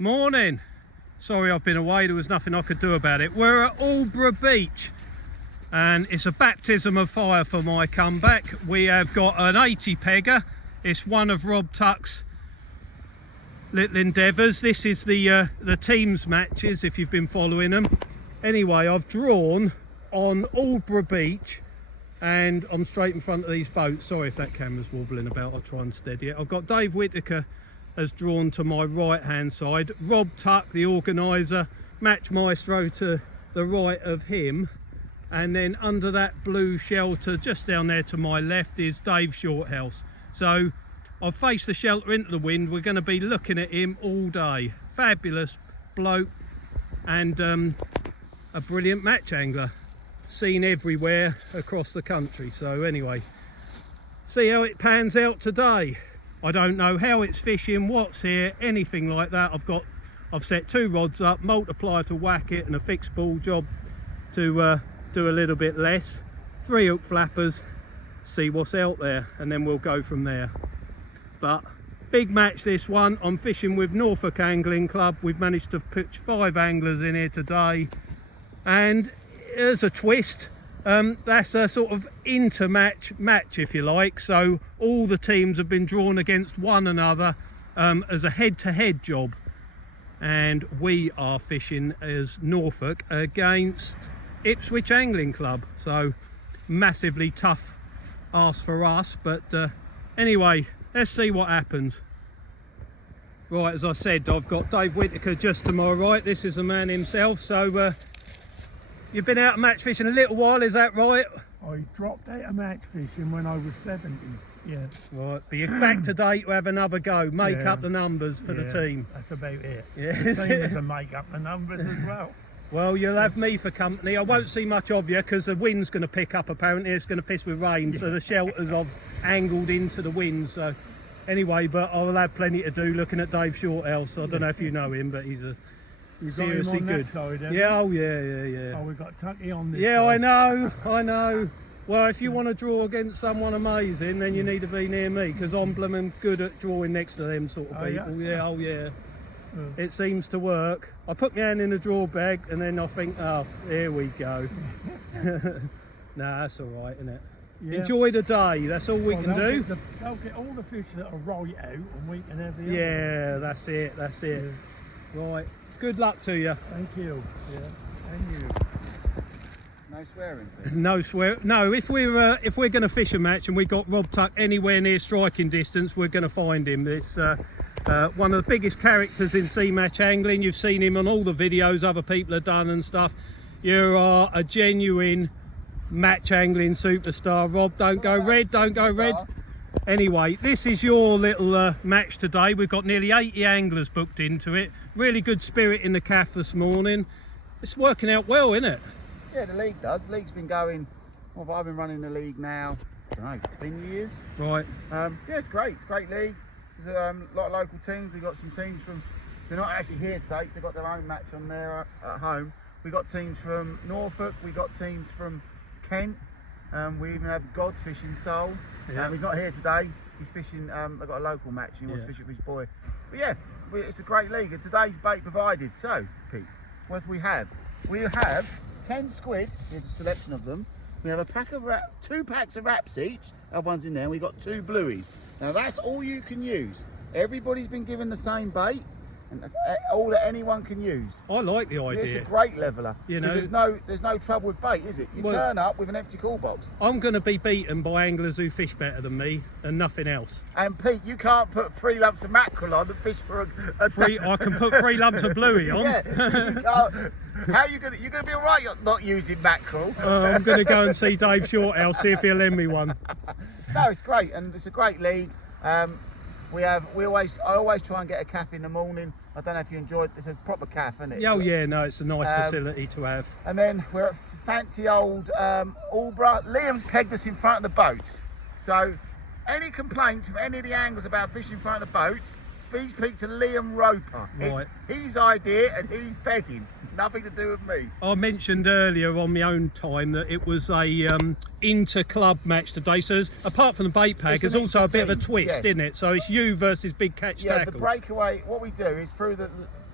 Morning. Sorry I've been away, there was nothing I could do about it. We're at ALDEBURGH Beach and it's a baptism of fire for my comeback. We have got an 80 pegger. It's one of Rob Tuck's little endeavours. This is the teams matches if you've been following them. Anyway, I've drawn on ALDEBURGH Beach and I'm straight in front of these boats. Sorry if that camera's wobbling about, I'll try and steady it. I've got Dave Whitaker has drawn to my right hand side, Rob Tuck the organiser, match maestro to the right of him, and then under that blue shelter just down there to my left is Dave Shorthouse. So I've faced the shelter into the wind. We're going to be looking at him all day. Fabulous bloke and a brilliant match angler, seen everywhere across the country. So anyway, see how it pans out today. I don't know how it's fishing, what's here, anything like that. I've set 2 rods up, multiplier to whack it, and a fixed ball job to do a little bit less. 3 hook flappers, see what's out there, and then we'll go from there. But big match this one. I'm fishing with Norfolk Angling Club. We've managed to pitch 5 anglers in here today, and there's a twist. That's a sort of inter-match match, if you like. So all the teams have been drawn against one another as a head-to-head job, and we are fishing as Norfolk against Ipswich Angling Club. So massively tough ask for us, but anyway, let's see what happens. Right, as I said, I've got Dave Whitaker just to my right. This is the man himself. So you've been out match fishing a little while, is that right? I dropped out of match fishing when I was 70, yeah. Right, but you're back today to have another go, make up the numbers for the team. That's about it. Yeah. The team is to make up the numbers as well. Well, you'll have me for company. I won't see much of you because the wind's going to pick up apparently. It's going to piss with rain, so the shelters I've angled into the wind. So anyway, but I'll have plenty to do looking at Dave Shorthouse. I don't know if you know him, but he's seriously good. Side, yeah, oh yeah. Oh, we've got Tucky on this Yeah, side. I know. Well, if you want to draw against someone amazing, then you need to be near me, because I'm blooming good at drawing next to them sort of people. Yeah, oh yeah. It seems to work. I put my hand in the draw bag and then I think, oh, here we go. Nah, that's all right, isn't it? Yeah. Enjoy the day, that's all we can do. They'll get all the fish that are right out and we can have the yeah, that's it. Yeah. Right, good luck to you. Thank you. Yeah, and you. No swearing. No swear. No, if we're going to fish a match and we got Rob Tuck anywhere near striking distance, we're going to find him. It's one of the biggest characters in sea match angling. You've seen him on all the videos other people have done and stuff. You are a genuine match angling superstar, Rob. Don't go red, don't go red. Anyway, this is your little match today. We've got nearly 80 anglers booked into it. Really good spirit in the calf this morning. It's working out well, isn't it? Yeah, the league does. The league's been going, well, I've been running the league now, I don't know, 10 years. Right. Yeah, it's great. It's a great league. There's a lot of local teams. We've got some teams from, they're not actually here today because they've got their own match on there at home. We've got teams from Norfolk. We've got teams from Kent. We even have God fishing Seoul. Yeah. He's not here today. He's fishing, they've got a local match and he wants to fish it with his boy. But yeah, it's a great league. And today's bait provided. So, Pete, what do we have? We have 10 squid. Here's a selection of them. We have a pack of 2 packs of wraps each. That one's in there. And we've got 2 blueies. Now that's all you can use. Everybody's been given the same bait, and that's all that anyone can use. I like the idea. It's a great leveller. You know, there's no trouble with bait, is it? You turn up with an empty call box. I'm going to be beaten by anglers who fish better than me and nothing else. And Pete, you can't put 3 lumps of mackerel on and fish for a I can put 3 lumps of bluey on. Yeah, you can't. How are you going to be all right not using mackerel? I'm going to go and see Dave Shorthouse, see if he'll lend me one. No, it's great, and it's a great league. I always try and get a calf in the morning. I don't know if you enjoyed. It's a proper calf, isn't it? Oh yeah, no, it's a nice facility to have. And then we're at fancy old ALDEBURGH. Liam pegged us in front of the boats. So any complaints from any of the anglers about fishing in front of the boats, please speak to Liam Roper. Right. It's his idea and he's begging. Nothing to do with me. I mentioned earlier on my own time that it was a inter-club match today. So apart from the bait pack, there's also a bit of a twist, isn't it? So it's you versus Big Catch Tackle. Yeah, the breakaway, what we do is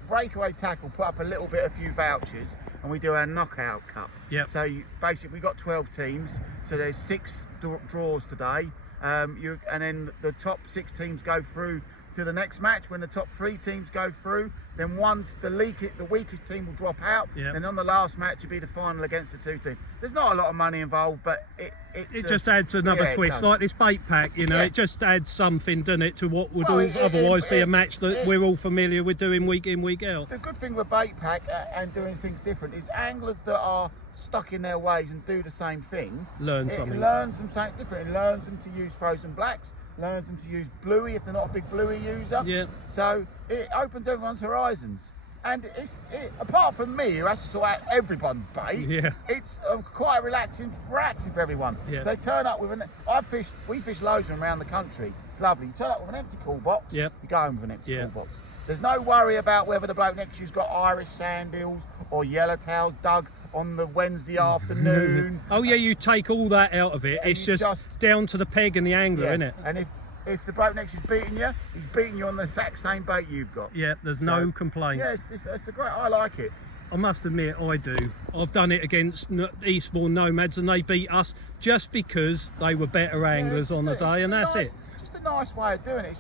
breakaway tackle put up a few vouchers, and we do our knockout cup. Yep. So basically we got 12 teams, so there's 6 draws today, and then the top 6 teams go through to the next match. When the top 3 teams go through, then the weakest team will drop out. Yep. And on the last match it'll be the final against the 2 teams. There's not a lot of money involved, but it just adds another twist, like this bait pack, you know. It just adds something, doesn't it, to what would otherwise be a match that we're all familiar with doing week in, week out. The good thing with bait pack and doing things different is anglers that are stuck in their ways and do the same thing learns them something different. It learns them to use frozen blacks, learns them to use bluey if they're not a big bluey user. Yeah. So it opens everyone's horizons. And apart from me, who has to sort out everyone's bait, it's quite relaxing for everyone. Yeah. They turn up with we fish loads of them around the country. It's lovely. You turn up with an empty cool box, you go home with an empty cool box. There's no worry about whether the bloke next to you's got Irish sand eels or yellowtails dug on the Wednesday afternoon. Oh yeah, you take all that out of it. It's just down to the peg and the angler, isn't it? And if the bloke next to you's beating you, he's beating you on the exact same bait you've got. Yeah, there's no complaints. Yeah, it's a great. I like it. I must admit, I do. I've done it against Eastbourne Nomads, and they beat us just because they were better anglers on the day, and that's it. Just a nice way of doing it.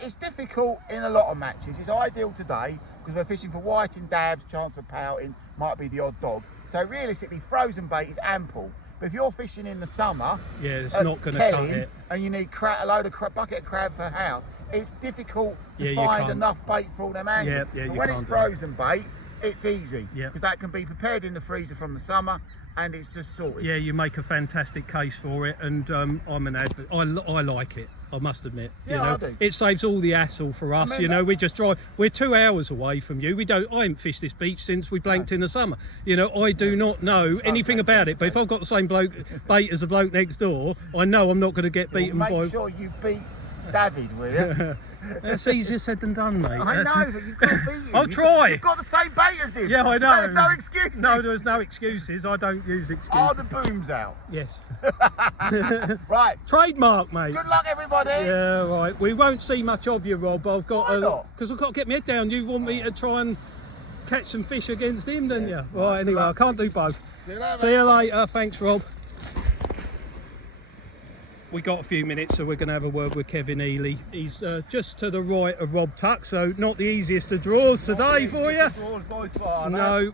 It's difficult in a lot of matches. It's ideal today because we're fishing for whiting, dabs, chance for pouting, might be the odd dog. So realistically, frozen bait is ample. But if you're fishing in the summer, it's not going to cut it. And you need a bucket of crab for how, it's difficult to find enough bait for all them anglers. But when it's frozen bait, it's easy because that can be prepared in the freezer from the summer, and it's just sorted. Yeah, you make a fantastic case for it, and I'm an advocate. I like it, I must admit. I do. It saves all the hassle for us. We just drive. We're 2 hours away from you. I haven't fished this beach since we blanked in the summer. I do not know anything about it. But if I've got the same bait as the bloke next door, I know I'm not going to get beaten by. Make sure you beat David, will you? It's easier said than done, mate. I know, but you've got to beat him. I'll try. You've got the same bait as him. Yeah, I know. There's no excuses. No, there's no excuses. I don't use excuses. Are the booms out? Yes. Right. Trademark, mate. Good luck, everybody. Yeah, right. We won't see much of you, Rob. Why not? Because I've got to get my head down. You want me to try and catch some fish against him, don't you? Right, anyway, I can't do both. See you later. Thanks, Rob. We got a few minutes, so we're going to have a word with Kevin Ely. He's just to the right of Rob Tuck, so not the easiest of draws today for you. No.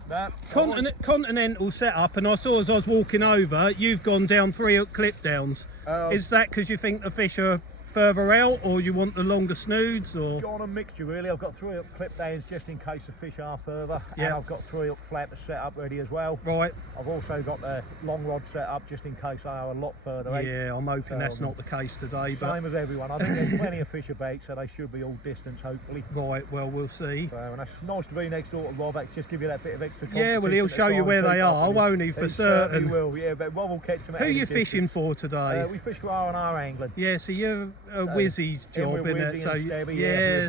Continental setup, and I saw as I was walking over, you've gone down 3 hook clip downs. Is that because you think the fish are further out, or you want the longer snoods, or? Got a mixture really. I've got 3 hook clip downs just in case the fish are further, and I've got 3 hook flappers set up ready as well. Right. I've also got the long rod set up just in case they are a lot further out. Yeah, I'm hoping that's not the case today. Same as everyone. I think there's plenty of fish about, so they should be all distance hopefully. Right, well, we'll see. So, and it's nice to be next door to Rob. Just give you that bit of extra competition. Yeah, well, he'll show you where they are, won't he, for certain? He will, yeah, but Rob will catch them. Who are you fishing for today? We fish for R&R Angling. Yeah, so you're a whizzy job, isn't it?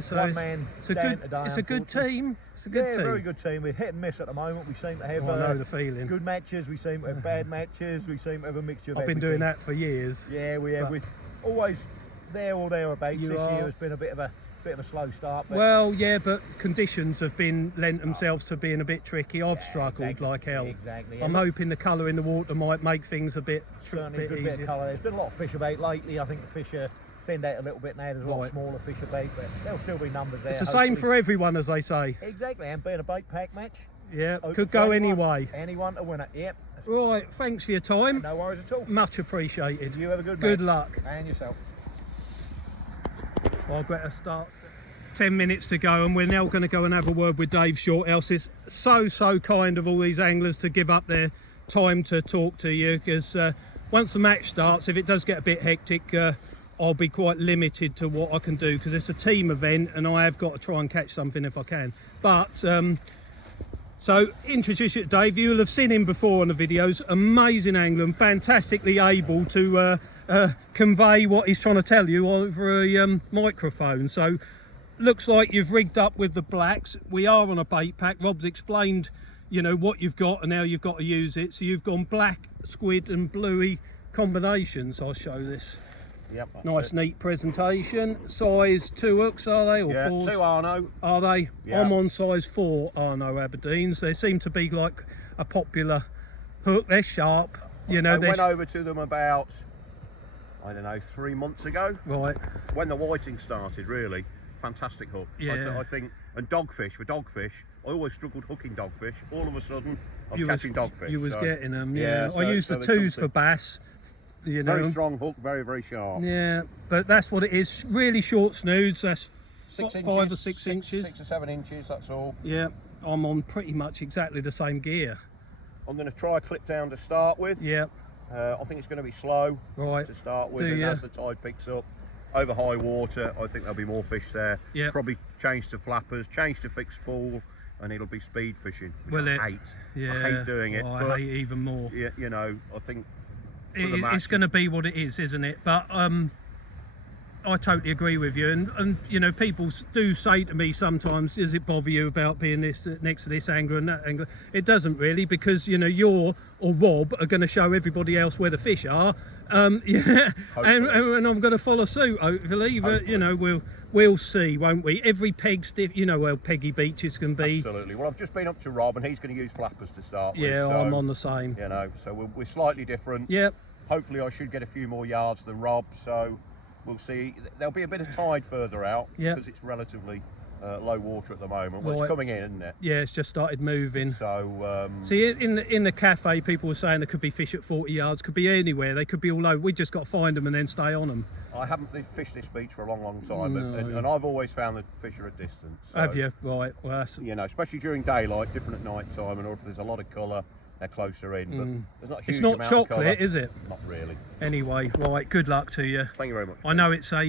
So it's a good team. It's a good team. Very good team. We're hit and miss at the moment. We seem to have I know the feeling. Good matches. We seem to have bad matches. We seem to have a mixture of I've been doing that for years. Yeah, we have. We're always there or thereabouts. This year has been a bit of a slow start. But well, yeah, but conditions have been lent themselves to being a bit tricky. I've struggled like hell. Exactly. I'm hoping the colour in the water might make things a bit certainly a good bit of colour. There's been a lot of fish about lately. I think the fish are thinned out a little bit now. There's a lot of smaller fish about, but there'll still be numbers there. It's the same for everyone, as they say. Exactly, and being a bait pack match. Yeah, could go any way. Anyone to win it. Yep. Right, thanks for your time. No worries at all. Much appreciated. You have a good Good match. luck. And yourself. I'll better start. 10 minutes to go, and we're now going to go and have a word with Dave Shorthouse. It's so kind of all these anglers to give up their time to talk to you, because once the match starts, if it does get a bit hectic, I'll be quite limited to what I can do, because it's a team event and I have got to try and catch something if I can. But so introduce you to Dave. You'll have seen him before on the videos. Amazing angler and fantastically able to convey what he's trying to tell you over a microphone. So looks like you've rigged up with the blacks. We are on a bait pack. Rob's explained, you know, what you've got and how you've got to use it. So you've gone black, squid and bluey combinations. I'll show this. Yep, that's Nice, it. neat presentation. Size 2 hooks, are they, or Yeah, 4s? 2 Arno. Are they? Yeah. I'm on size 4 Arno Aberdeens. They seem to be like a popular hook. They're sharp. You know, I they're went over to them about, I don't know, 3 months ago. right. When the whiting started, really. Fantastic hook. Yeah. I think, and dogfish, for dogfish, I always struggled hooking dogfish. All of a sudden, I'm You was- catching dogfish. You was so, getting them, yeah. yeah, I so- use so the there's 2s for something. bass. You know. Very strong hook, very, very sharp. Yeah, but that's what it is. Really short snoods. That's 6 5 inches, or 6 inches. 6 or 7 inches, that's all. Yeah, I'm on pretty much exactly the same gear. I'm going to try a clip down to start with. Yeah, I think it's going to be slow right. to start with, Do and ya? as the tide picks up, over high water, I think there'll be more fish there. Yeah. Probably change to flappers, change to fixed spool, and it'll be speed fishing, which Will I it? hate. Yeah, I hate doing it, Oh, but I hate it even more. you know, I think for the It's match, going to be what it is, isn't it? But I totally agree with you. And you know, people do say to me sometimes, "Does it bother you about being this next to this angler and that angler?" It doesn't really, because you know, you're or Rob are going to show everybody else where the fish are. Yeah, and I'm going to follow suit, hopefully. But you know, we'll see, won't we? Every peg's you know, well, peggy beaches can be. Absolutely. Well, I've just been up to Rob, and he's going to use flappers to start with. Yeah, so, I'm on the same. You know, so we're slightly different. Yep. Hopefully, I should get a few more yards than Rob. So we'll see. There'll be a bit of tide further out Yep. because it's relatively low water at the moment. Well, Right. it's coming in, isn't it? Yeah, it's just started moving. So See, in the cafe, people were saying there could be fish at 40 yards, could be anywhere. They could be all over. We just got to find them and then stay on them. I haven't fished this beach for a long, long time, No, and I've always found that fish are at distance. So, Have you? Right. Well, that's, You know, especially during daylight, different at night time, and or if there's a lot of colour, they're closer in. But there's not a huge it's not amount of colour. chocolate, is it? Not really. Anyway, right. Good luck to you. Thank you very much. I know it's a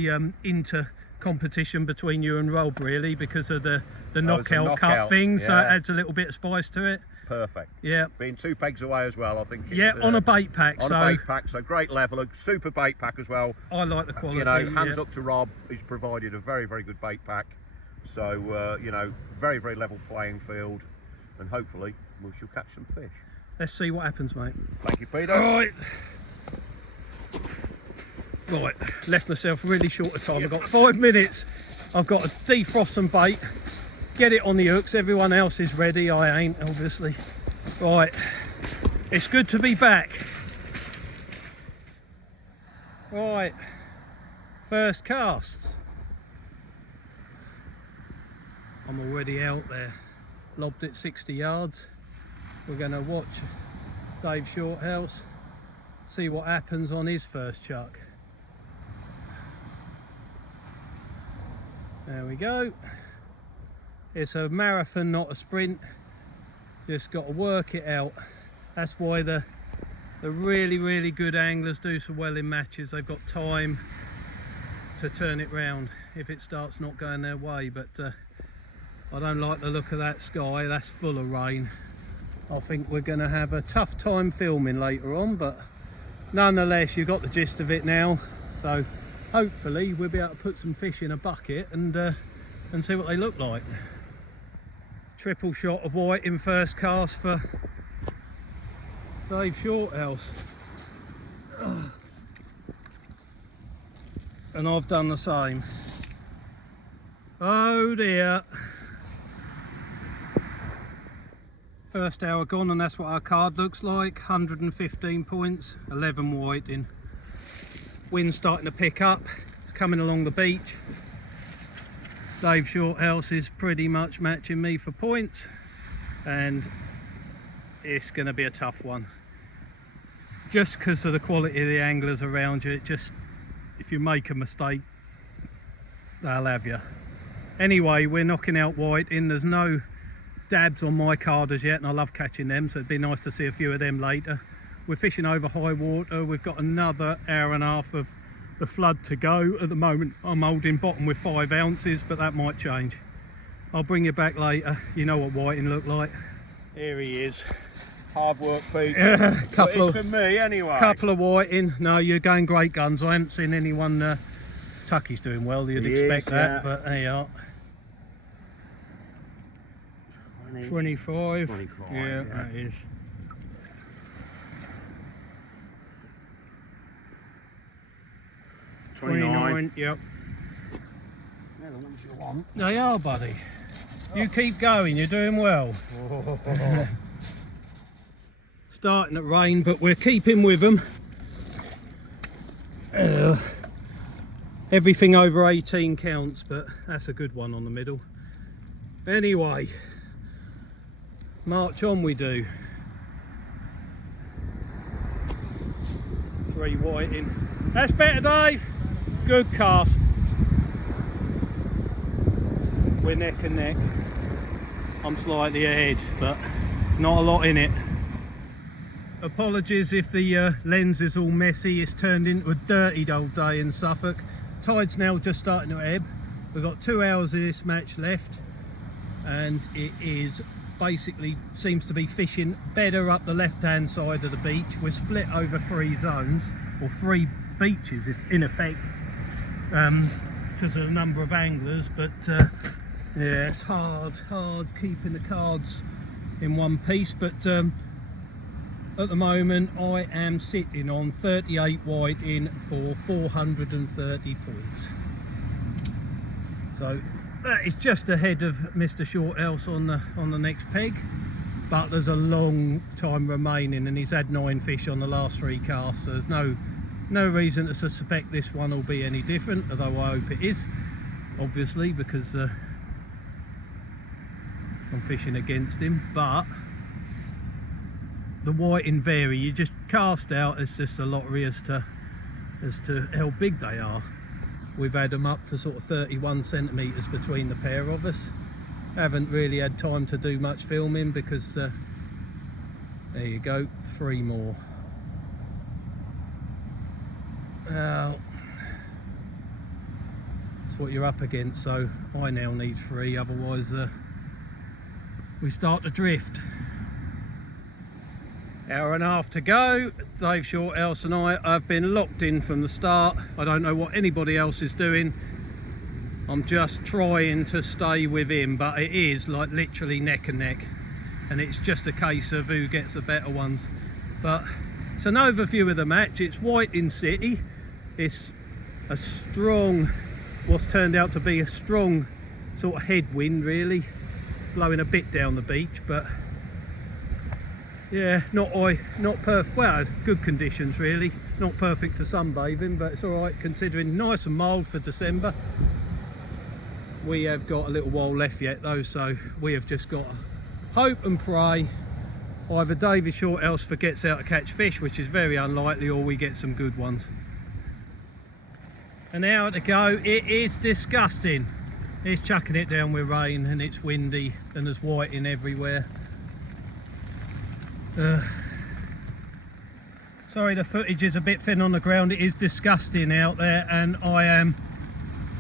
inter competition between you and Rob, really, because of the it's a knockout cup knockout, thing. So it yeah. adds a little bit of spice to it. Perfect. Yeah. Being 2 pegs away as well, I think. Yeah, it's, on a bait pack. On so a bait pack, so great level, a super bait pack as well. I like the quality. You know, hands yeah. up to Rob, who's provided a very, very good bait pack. So, you know, very, very level playing field, and hopefully we shall catch some fish. Let's see what happens, mate. Thank you, Peter. Right. Right, left myself really short of time. I've got 5 minutes. I've got to defrost some bait, get it on the hooks. Everyone else is ready. I ain't, obviously. Right, it's good to be back. Right, first casts. I'm already out there. Lobbed it 60 yards. We're going to watch Dave Shorthouse, see what happens on his first chuck. There we go. It's a marathon, not a sprint. Just got to work it out. That's why the really, really good anglers do so well in matches. They've got time to turn it round if it starts not going their way. But I don't like the look of that sky. That's full of rain. I think we're going to have a tough time filming later on, but nonetheless, you've got the gist of it now. So hopefully we'll be able to put some fish in a bucket and see what they look like. Triple shot of white in first cast for Dave Shorthouse. And I've done the same. Oh dear. First hour gone, and that's what our card looks like. 115 points, 11 white in. Wind's starting to pick up. It's coming along the beach. Dave Shorthouse is pretty much matching me for points, and it's going to be a tough one. Just because of the quality of the anglers around you, it just, if you make a mistake, they'll have you. Anyway, we're knocking out white in. There's no dabs on my card as yet, and I love catching them, so it'd be nice to see a few of them later. We're fishing over high water. We've got another hour and a half of the flood to go. At the moment I'm holding bottom with 5 ounces, but that might change. I'll bring you back later. You know what whiting looked like. Here he is. Hard work, Pete. Couple for me anyway. Couple of whiting. No, you're going great guns. I haven't seen anyone. Tucky's doing well, you'd expect that, but there you are. 25. 25, yeah, that is. 29. Yep. They're the ones you want. They are, buddy. You keep going, you're doing well. Starting to rain, but we're keeping with them. Everything over 18 counts, but that's a good one on the middle. Anyway, march on we do. 3 whiting. That's better, Dave. Good cast. We're neck and neck. I'm slightly ahead, but not a lot in it. Apologies if the lens is all messy. It's turned into a dirty old day in Suffolk. Tide's now just starting to ebb. We've got 2 hours of this match left, and it is basically seems to be fishing better up the left hand side of the beach. We're split over 3 zones, or 3 beaches in effect, because of the number of anglers, but yeah, it's hard keeping the cards in one piece. But at the moment I am sitting on 38 white in for 430 points. So that is just ahead of Mr. Shorthouse on the next peg, but there's a long time remaining, and he's had 9 fish on the last 3 casts, so there's no reason to suspect this one will be any different, although I hope it is, obviously, because I'm fishing against him. But the whiting vary, you just cast out, it's just a lottery as to how big they are. We've had them up to sort of 31 centimetres between the pair of us. Haven't really had time to do much filming because there you go, 3 more. Well, that's what you're up against, so I now need 3, otherwise we start to drift. Hour and a half to go. Dave Shorthouse and I have been locked in from the start. I don't know what anybody else is doing. I'm just trying to stay with him, but it is like literally neck and neck, and it's just a case of who gets the better ones. But it's an overview of the match. It's Whiting City. It's a strong, what's turned out to be a strong sort of headwind, really, blowing a bit down the beach, but yeah, not perfect. Well, good conditions really. Not perfect for sunbathing, but it's all right considering. Nice and mild for December. We have got a little while left yet though, so we have just got to hope and pray either David Shorthouse forgets how to catch fish, which is very unlikely, or we get some good ones. An hour to go. It is disgusting. It's chucking it down with rain, and it's windy, and there's whiting everywhere. Sorry, the footage is a bit thin on the ground. It is disgusting out there, and I am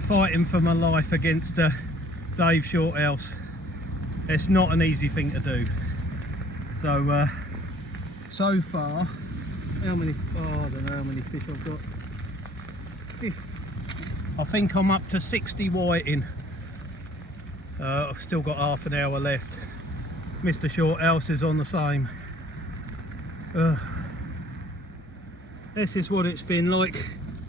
fighting for my life against Dave Shorthouse. It's not an easy thing to do. So so far, how many? Oh, I don't know how many fish I've got. I think I'm up to 60 whiting. I've still got half an hour left. Mr. Shorthouse is on the same. This is what it's been like.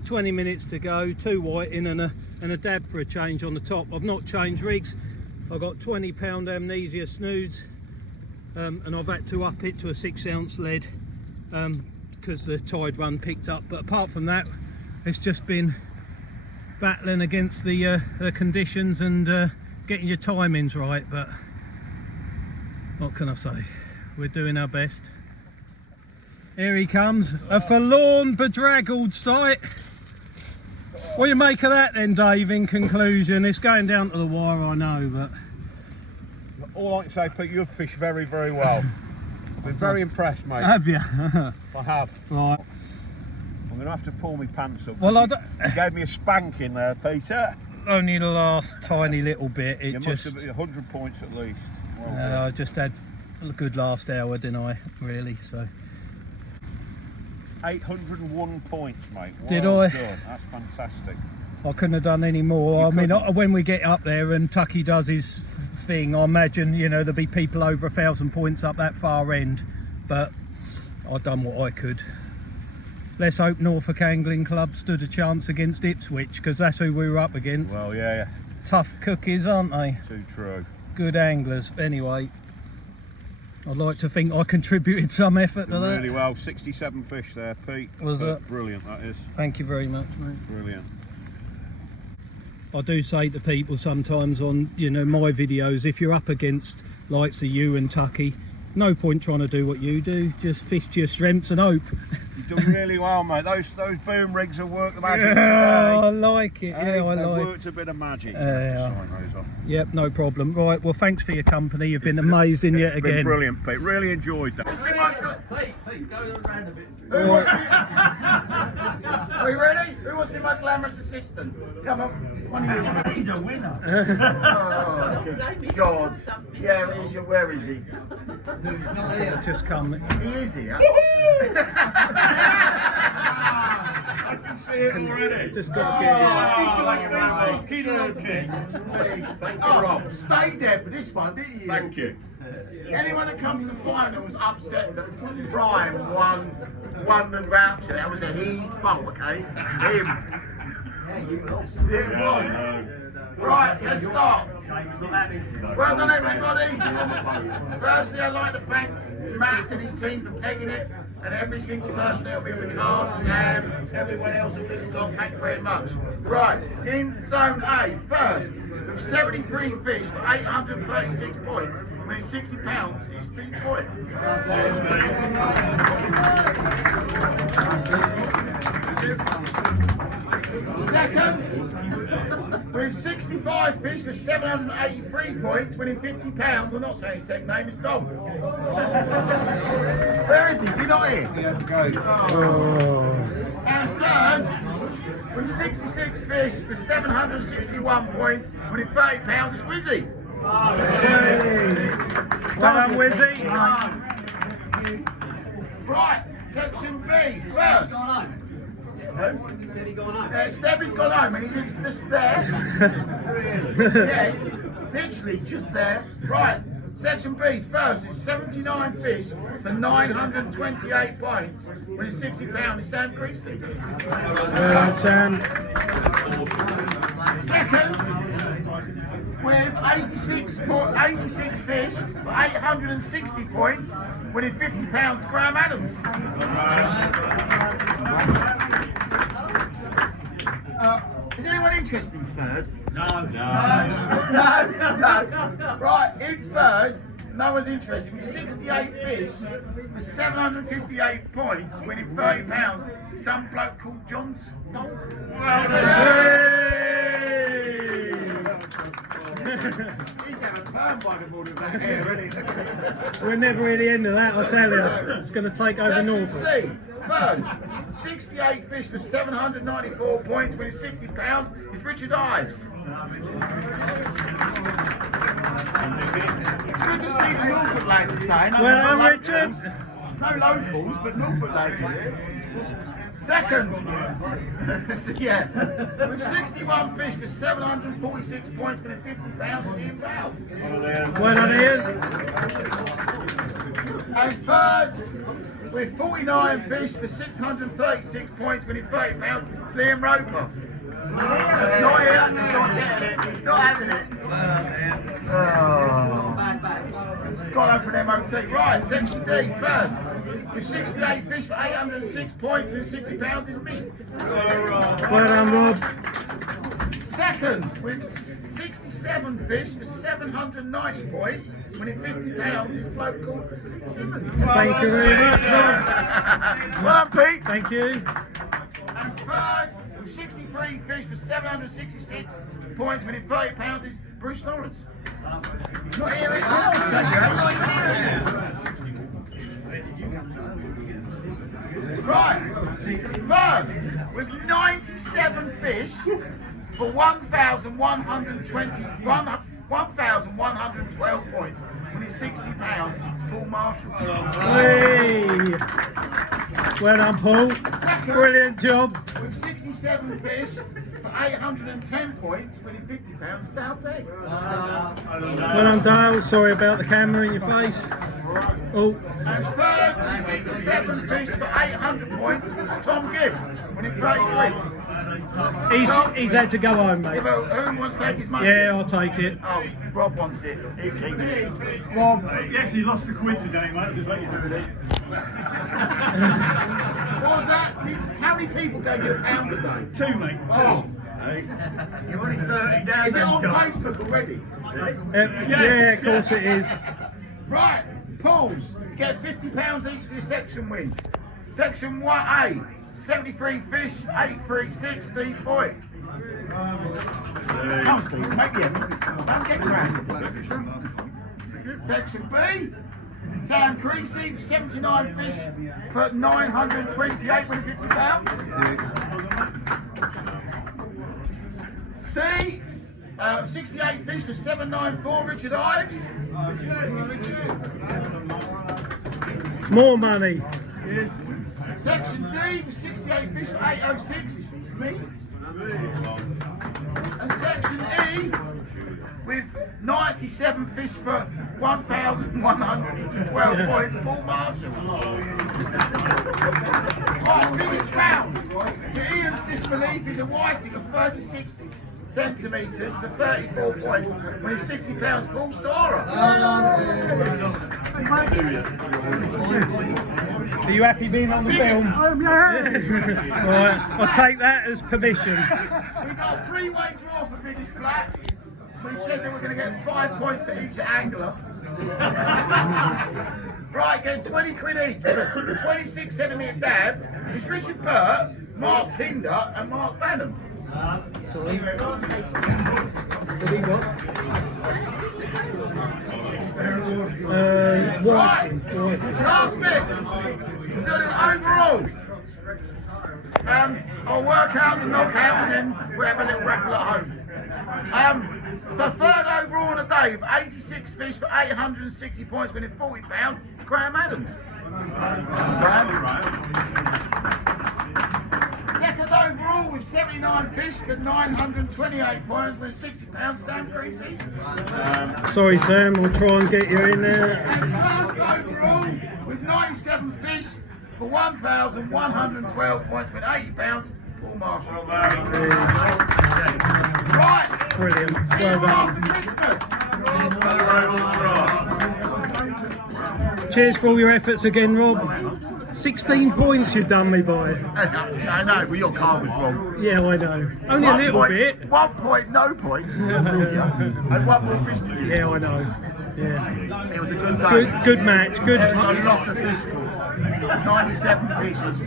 20 minutes to go, 2 whiting and a dab for a change on the top. I've not changed rigs. I've got 20-pound amnesia snoods, and I've had to up it to a 6-ounce lead because the tide run picked up. But apart from that, it's just been battling against the conditions and getting your timings right. But what can I say? We're doing our best. Here he comes, a forlorn, bedraggled sight. What do you make of that then, Dave, in conclusion? It's going down to the wire, I know, but... All I can say, Pete, you've fished very, very well. I've been very impressed, mate. Have you? I have. Right. I'm going to have to pull my pants up. Well, you gave me a spanking there, Peter. Only the last tiny little bit. It You just... must have been 100 points at least. Well I just had a good last hour, didn't I, really, so... 801 points, mate. Well Did I? Done. That's fantastic. I couldn't have done any more. I mean, when we get up there and Tucky does his thing, I imagine, you know, there'll be people over 1,000 points up that far end, but I've done what I could. let's hope Norfolk Angling Club stood a chance against Ipswich, because that's who we were up against. Well, yeah, Tough cookies, aren't they? too true. Good anglers. Anyway, I'd like to think I contributed some effort to that. Really well. 67 fish there, Pete. Was it? Brilliant, that is. Thank you very much, mate. Brilliant. I do say to people sometimes on, you know, my videos, if you're up against likes of you and Tucky, no point trying to do what you do. Just fish to your strengths and hope. You've done really well, mate. Those boom rigs have worked the magic Yeah, today. I like it. Hey, Yeah, I they've like. worked a bit of magic. Yeah. Sign those off. Yep, no problem. Right, well, thanks for your company. You've been amazing yet It's been again. brilliant, Pete. Really enjoyed that. Pete, go around a bit. Who wants to be... Are you ready? Who wants to be my glamorous assistant? Come on. One of you. He's a winner. Oh, God. Yeah, where is he? He's not here. Just come. He is here. I can see it already. Just got to get Oh, stayed there for this one, didn't you? Thank you. Anyone that comes to the final was upset that Prime won the voucher. That was his fault, okay? Him. It was. Right, let's start. Well done, everybody. Firstly, I'd like to thank Matt and his team for pegging it, and every single person that'll be on the card, Sam, everyone else who listed on, thank you very much. Right, in Zone A, first, with 73 fish for 836 points, winning £60, is Steve Boyd. Second, with 65 fish for 783 points, winning £50. I'm not saying his second name, it's Dom. Where is he? Is he not here? He had to go. Oh. And third, with 66 fish for 761 points, winning £30, is Wizzy. Well done, Wizzy. Right, section B, first. Stebby's gone home and he lives just there. Yes, literally just there. Right, section B, first is 79 fish for 928 points, winning £60 is Sam Creasy. Sam. Second, with 86 fish for 860 points, winning £50 Graham Adams. Is anyone interested in third? No. Right, in third, no one's interested. With 68 fish for 758 points, winning £30, some bloke called John Stoll. He's having a perm by the morning with that hair, isn't he? We're never at the end of that, I'll tell you. It's going to take over Section Norfolk. C, first, 68 fish for 794 points, winning £60, is Richard Ives. It's good to see the Norfolk lads today. No Well done, locals. Richard. No locals, but Norfolk lads are here. Second, yeah, with 61 fish for 746 points, winning £50, is Ian Bell. Well done, Ian. And third, with 49 fish for 636 points, winning £30, is Liam Roper. Not here, he's not getting it, he's not having it. Oh. It's got over an MOT. Right, section D, first, with 68 fish for 806 points, winning £60 is me. Well done, Rob. Second, with 67 fish for 790 points, winning £50, is a bloke called Pete Simmons. Thank you very much, Rob. Well done, Pete. Thank you. And third, with 63 fish for 766 points, winning £30, is Bruce Lawrence. Not here, is he? Right, first, with 97 fish for 1,112 points, winning £60, is Paul Marshall. Hey. Well done, Paul. Second, Brilliant job. with 67 fish for 810 points, winning £50, is Dale Pegg. Well done, Dale. Sorry about the camera in your face. Right. Oh, And third, 67 fish for 800 points, is Tom Gibbs, winning 30 quid. he's had to go home, mate. Yeah, but who wants to take his money? Yeah, I'll take it. Oh, Rob wants it. He's keeping it. Rob, You actually lost a quid today, mate. Just let you know. What was that? How many people gave you a pound today? 2, mate. Oh. You're only 30 down. Is it on Facebook already? Yeah, of course it is. Right, pools. You get £50 each for your section win. Section 1A, 73 fish, 836, Steve Boyd. Come, Steve, make the effort. Don't get grand. Section B, Sam Creasy, 79 fish for 928, winning £50. C, 68 fish for 794, Richard Ives. More money. Section D with 68 fish for 806, me. And section E with 97 fish for 1,112 points, Paul Marshall. Right, biggest round. To Ian's disbelief is a whiting of 36 centimetres for 34 points, when it's £60, Paul Storer. Are you happy being on the film? Right, I'll take that as permission. We got a three-way draw for biggest flat. We said that we're going to get 5 points for each angler. Right, getting 20 quid each. The 26 centimetre dab is Richard Burt, Mark Pinder and Mark Banham. Sorry. What have you got? Right, last bit. We're doing it overall. I'll work out the knockout and then we'll have a little raffle at home. For third overall on a day with 86 fish for 860 points, winning £40, Graham Adams. Second overall with 79 fish for 928 points, winning £60, Sam Creasy. Sorry, Sam, I'll try and get you in there. And first overall with 97 fish for 1,112 points, with £80, Paul Marshall. Right, Brilliant. see you Well done. after Christmas. Cheers for all your efforts again, Rob. 16 points you've done me by. I know, but your car was wrong. Yeah, I know. Only a little bit. 1 point, no points. Still easier. And one more fish to you. Yeah, I know. Yeah. It was a good day. Good match. Good. There was a lot of fish caught. 97 fishes.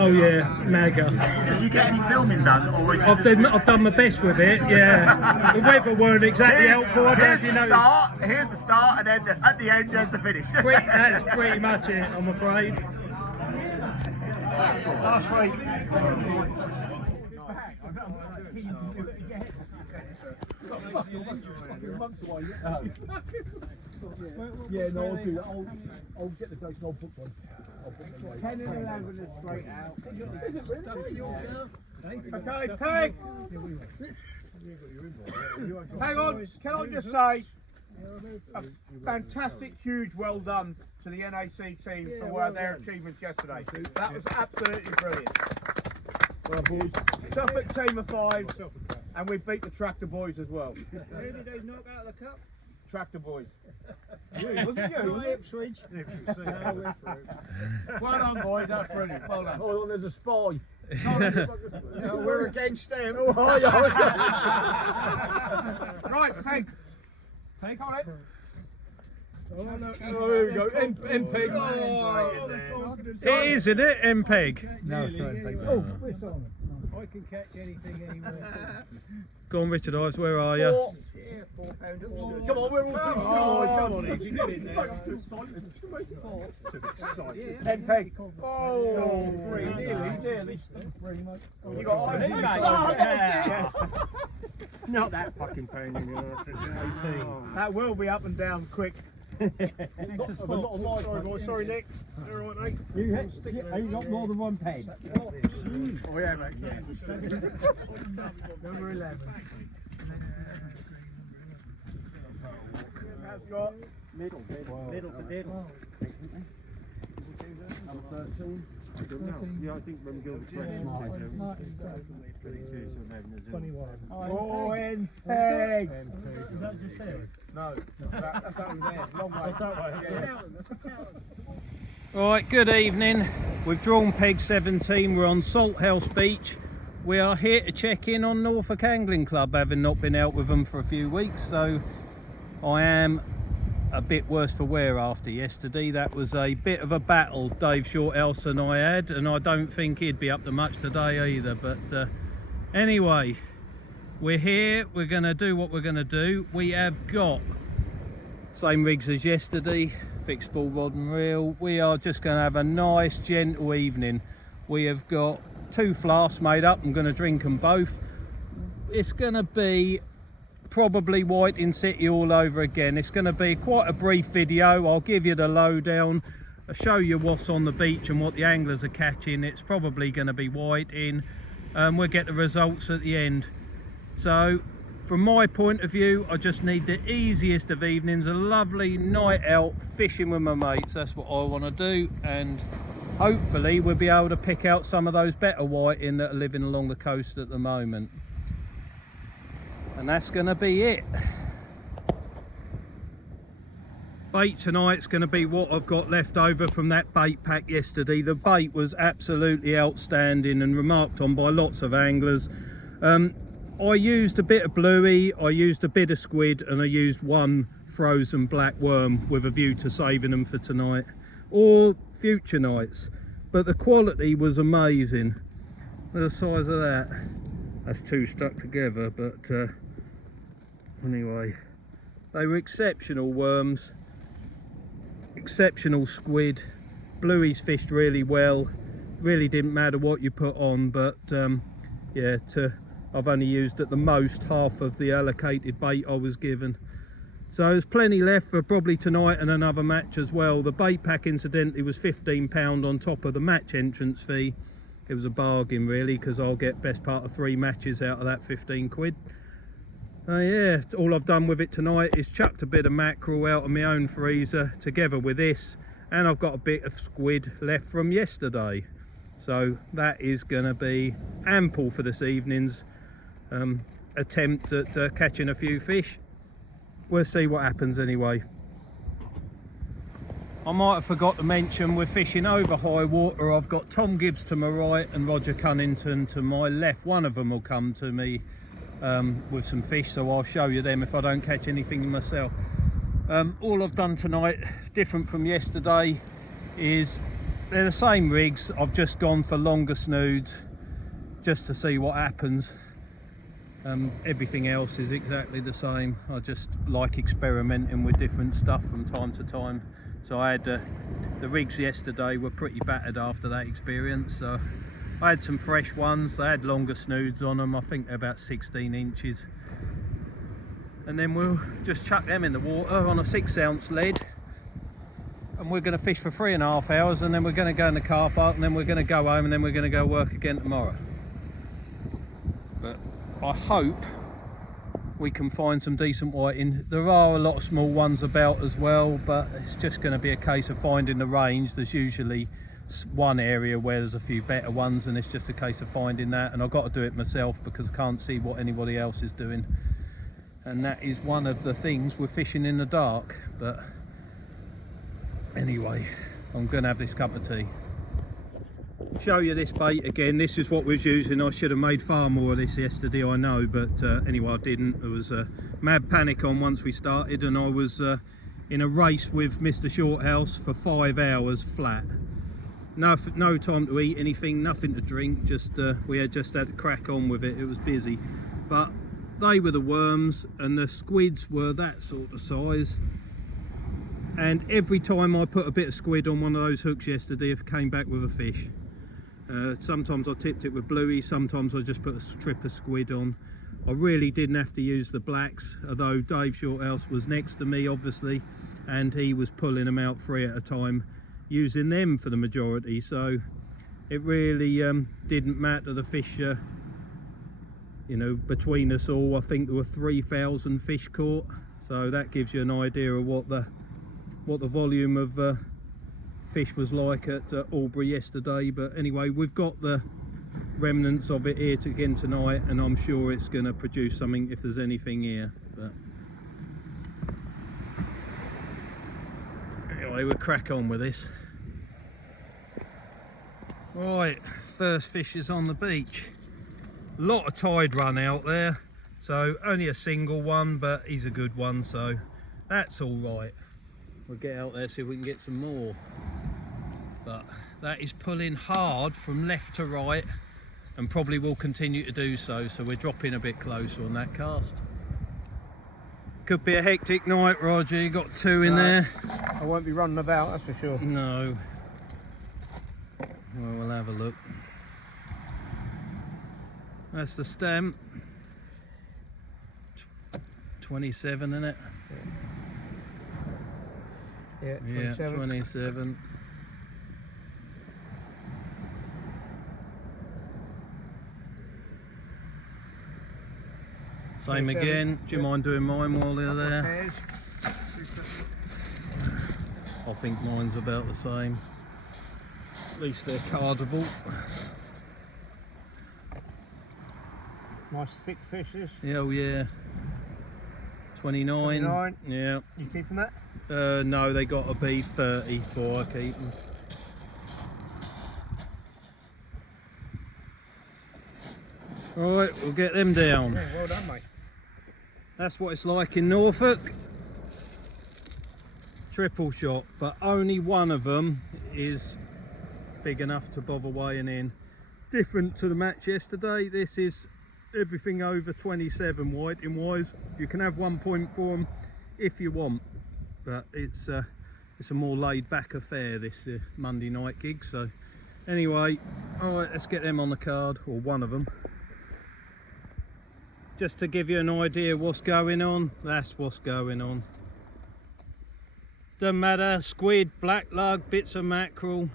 Oh yeah, mega. Did you get any filming done? Or I've done my best with it. Yeah. The weather weren't exactly helpful. I don't know if you know. Here's the start, and then at the end there's the finish. That's pretty much it, I'm afraid. last week. Yeah, no, I'll do that. I'll get the dates and I'll book one. 10 and 11 is straight out. Is it really? Okay, Peg! Hang on, can I just say, a fantastic, huge well done to the NAC team for their achievements yesterday. That was absolutely brilliant. Well, boys. Suffolk team of 5, and we beat the Tractor Boys as well. Who did they knock out of the cup? Tractor Boys. Was it you? Ipswich. Well done, boys, that's brilliant. Well done. Oh, there's a spy. No, we're against them. Right, Peg. Peg on it. Oh, here we go. MPEG. It is, isn't it, MPEG? No, it's not MPEG. I can catch anything anywhere. Go on, Richard Ives, where are you? Come on, we're all too shy. Come on, easy, get in there. 10 Peg. Oh, 3, nearly. You got eyes. Not that fucking pain in the arse. That will be up and down quick. Sorry, Nick. All right, mate. You got more than one pen. Oh, yeah, mate. Number 11. has got Middle for diddle. Number 13. I don't know. Yeah, I think when Gilbert's ready, it's 21. Oh, and peg. Is that just there? No, that's over there. Long way. Right, good evening. We've drawn peg 17. We're on Salthouse Beach. We are here to check in on Norfolk Angling Club, having not been out with them for a few weeks, so I am a bit worse for wear after yesterday. That was a bit of a battle Dave Shorthouse and I had, and I don't think he'd be up to much today either. But anyway, we're here. We're going to do what we're going to do. We have got same rigs as yesterday, fixed ball rod and reel. We are just going to have a nice gentle evening. We have got 2 flasks made up. I'm going to drink them both. It's going to be probably Whiting City all over again. It's going to be quite a brief video. I'll give you the lowdown. I'll show you what's on the beach and what the anglers are catching. It's probably going to be whiting. We'll get the results at the end. So from my point of view, I just need the easiest of evenings, a lovely night out fishing with my mates. That's what I want to do, and hopefully we'll be able to pick out some of those better whiting that are living along the coast at the moment. And that's going to be it. Bait tonight's going to be what I've got left over from that bait pack yesterday. The bait was absolutely outstanding and remarked on by lots of anglers. I used a bit of bluey, I used a bit of squid, and I used 1 frozen black worm with a view to saving them for tonight or future nights. But the quality was amazing. Look at the size of that. That's 2 stuck together, but anyway, they were exceptional worms, exceptional squid. Bluey's fished really well. Really didn't matter what you put on, but yeah, I've only used at the most half of the allocated bait I was given. So there's plenty left for probably tonight and another match as well. The bait pack incidentally was £15 on top of the match entrance fee. It was a bargain really, because I'll get best part of 3 matches out of that 15 quid. Yeah, all I've done with it tonight is chucked a bit of mackerel out of my own freezer together with this, and I've got a bit of squid left from yesterday. So that is going to be ample for this evening's attempt at catching a few fish. We'll see what happens anyway. I might have forgot to mention we're fishing over high water. I've got Tom Gibbs to my right and Roger Cunnington to my left. One of them will come to me with some fish, so I'll show you them if I don't catch anything myself. All I've done tonight, different from yesterday, is they're the same rigs. I've just gone for longer snoods just to see what happens. Everything else is exactly the same. I just like experimenting with different stuff from time to time. So I had the rigs yesterday were pretty battered after that experience, so I had some fresh ones. They had longer snoods on them. I think they're about 16 inches, and then we'll just chuck them in the water on a 6-ounce lead, and we're going to fish for 3.5 hours, and then we're going to go in the car park, and then we're going to go home, and then we're going to go work again tomorrow. But I hope we can find some decent whiting. There are a lot of small ones about as well, but it's just going to be a case of finding the range. There's usually one area where there's a few better ones, and it's just a case of finding that, and I've got to do it myself because I can't see what anybody else is doing, and that is one of the things with fishing in the dark. But anyway, I'm going to have this cup of tea. Show you this bait again. This is what we was using. I should have made far more of this yesterday, I know, but anyway, I didn't. There was a mad panic on once we started, and I was in a race with Mr. Shorthouse for 5 hours flat. No time to eat anything, nothing to drink, just we had just had to crack on with it. It was busy, but they were the worms, and the squids were that sort of size. And every time I put a bit of squid on one of those hooks yesterday, I came back with a fish. Sometimes I tipped it with bluey, sometimes I just put a strip of squid on. I really didn't have to use the blacks, although Dave Shorthouse was next to me obviously, and he was pulling them out 3 at a time, using them for the majority. So it really didn't matter. The fish, you know, between us all, I think there were 3,000 fish caught. So that gives you an idea of what the volume of fish was like at Aldeburgh yesterday. But anyway, we've got the remnants of it here again tonight, and I'm sure it's going to produce something if there's anything here. But anyway, we'll crack on with this. Right, first fish is on the beach. A lot of tide run out there, so only a single one, but he's a good one, so that's all right. We'll get out there, see if we can get some more. But that is pulling hard from left to right, and probably will continue to do so, so we're dropping a bit closer on that cast. Could be a hectic night, Roger. You got two in there. I won't be running about, that's for sure. No. Well, we'll have a look. That's the stamp. 27 in it. Yeah, 27. Yeah, 27. Same 27. again. Do you mind doing mine while they're there? Pairs. I think mine's about the same. At least they're cardable. Nice thick fishes. Yeah, oh yeah. 29. 29. Yeah. You keeping that? No, they got to be 30 before I keep them. Right, we'll get them down. Yeah, well done, mate. That's what it's like in Norfolk. Triple shot, but only one of them is big enough to bother weighing in. Different to the match yesterday, this is everything over 27 whiting wise. You can have 1.4 if you want, but it's a more laid back affair, this Monday night gig. So anyway, all right, let's get them on the card, or one of them. Just to give you an idea what's going on, that's what's going on. Doesn't matter, squid, black lug, bits of mackerel.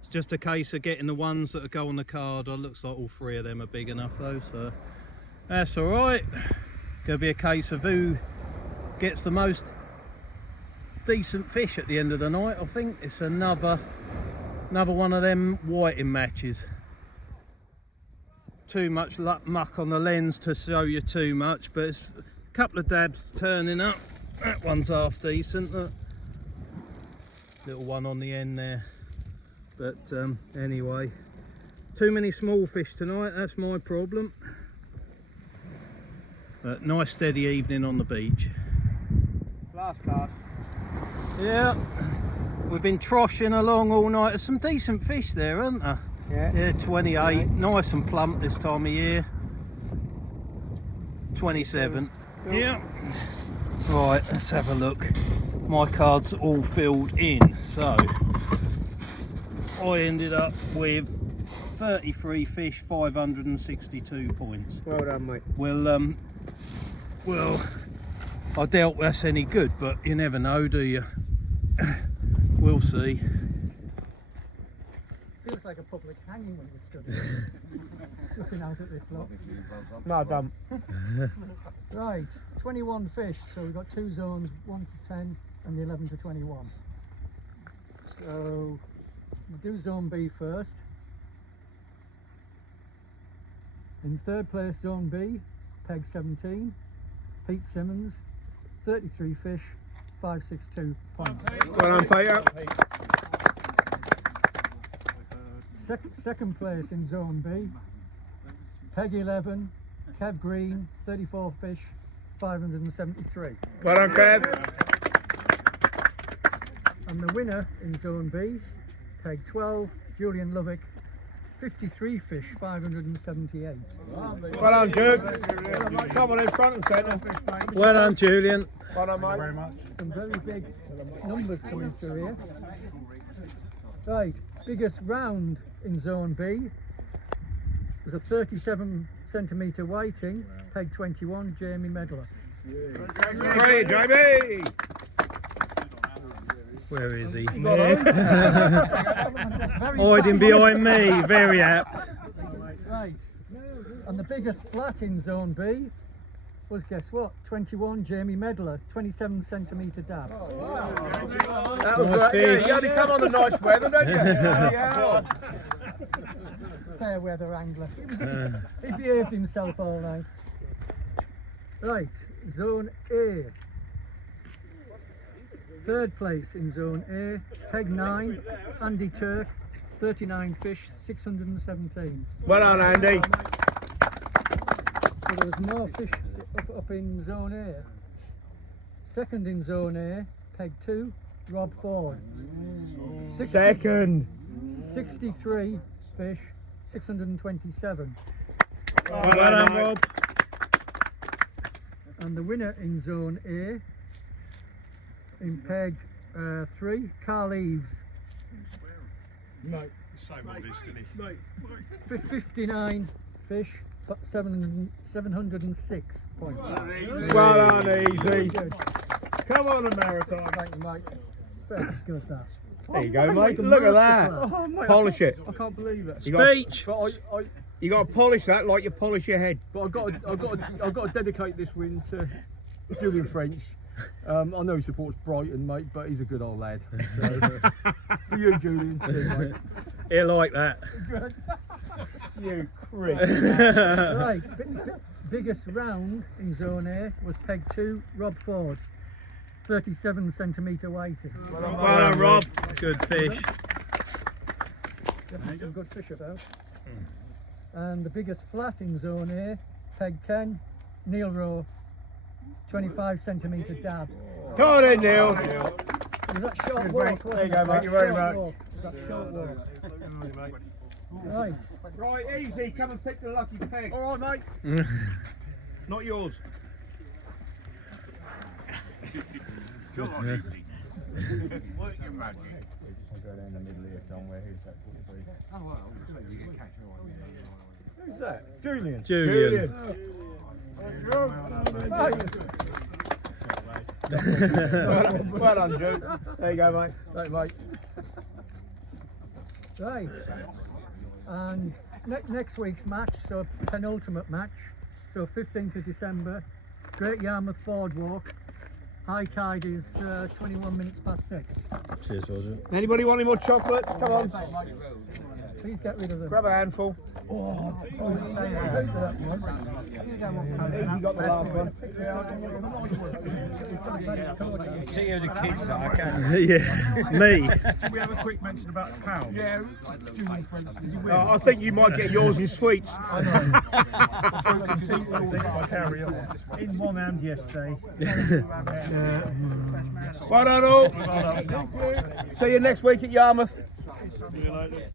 It's just a case of getting the ones that go on the card. It looks like all three of them are big enough though, so that's all right. Gonna be a case of who gets the most decent fish at the end of the night. I think it's another one of them whiting matches. Too much muck on the lens to show you too much, but it's a couple of dabs turning up. That one's half decent. Look. Little one on the end there. But anyway, too many small fish tonight, that's my problem. But nice steady evening on the beach. Last cast. Yeah, we've been troshing along all night. There's some decent fish there, aren't there? Yeah, 28, nice and plump this time of year. 27. Yeah. Right, let's have a look. My card's all filled in, so I ended up with 33 fish, 562 points. Well done, mate. Well, I doubt that's any good, but you never know, do you? We'll see. Feels like a public hanging when you're studying. Looking out at this lot. No, done. Right, 21 fish, so we've got two zones, 1 to 10 and 11 to 21. So we'll do zone B first. In third place, zone B, peg 17, Pete Simmons, 33 fish, 562 points. Well done, Peter. Second place in zone B, peg 11, Kev Green, 34 fish, 573. Well done, Kev. And the winner in zone B, peg 12, Julian Lovick, 53 fish, 578. Well done, Jude. Come on in front and centre. Well done, Julian. Well done, mate. Very much. Some very big numbers coming through here. Right, biggest round in zone B was a 37 centimetre whiting, peg 21, Jamie Medler. Great, Jamie. Where is he? Very Hiding behind me, very apt. Right, and the biggest flat in zone B was, guess what? 21, Jamie Medler, 27 centimetre dab. That was great. Yeah, you only come on the nice weather, don't you? Yeah. Fair weather angler. He behaved himself all night. Right, Zone A. Third place in Zone A, Peg 9, Andy Turk, 39 fish, 617. Well done, Andy. So there was more fish up in Zone A. Second in Zone A, Peg 2, Rob Ford. 63 fish, 627. Well done, Rob. And the winner in Zone A, in Peg 3, Carl Eves. Same old didn't he? 59 fish, 706 points. Well done, Easy. Good. Come on, America. Thank you, mate. Very good, that. There you go, That's mate. like a Look at that. masterclass. Oh, mate, Polish it. I can't believe it. Speech! But You got to polish that like you polish your head. I've got to dedicate this win to Julian French. I know he supports Brighton, mate, but he's a good old lad. So, for you, Julian. Cheers, mate. He'll like that. You prick. Right, biggest round in Zone A was Peg 2, Rob Ford. 37 centimetre weighting. Well done, Rob. Good fish. Definitely some good fish about. And the biggest flat in Zone A, Peg 10, Neil Rowe, 25 centimetre dab. Come on in, Neil. It was that short walk, wasn't There you go, it? mate. Thank you very Short much. walk. It was that short walk. Right, Right, Easy. Come and pick the lucky peg. All right, mate. Not yours. Come on, Easy. Work your magic. I'll go down the middle here somewhere. Who's that? Oh, well, you get catch Who's that? Julian. Julian. Well done, Joe. There you go, mate. Right, mate. right. And next week's match, so penultimate match, so 15th of December, Great Yarmouth Ford Walk. High tide is 21 minutes past 6. Cheers, Roger. Anybody want any more chocolate? Come on. Please get rid of them. Grab a handful. You got the last one. See who the kids are, Yeah, me. We have a quick mention about the pound. Yeah. I think you might get yours in sweets. Carry on. In one hand yesterday. Well done, all. See you next week at Yarmouth.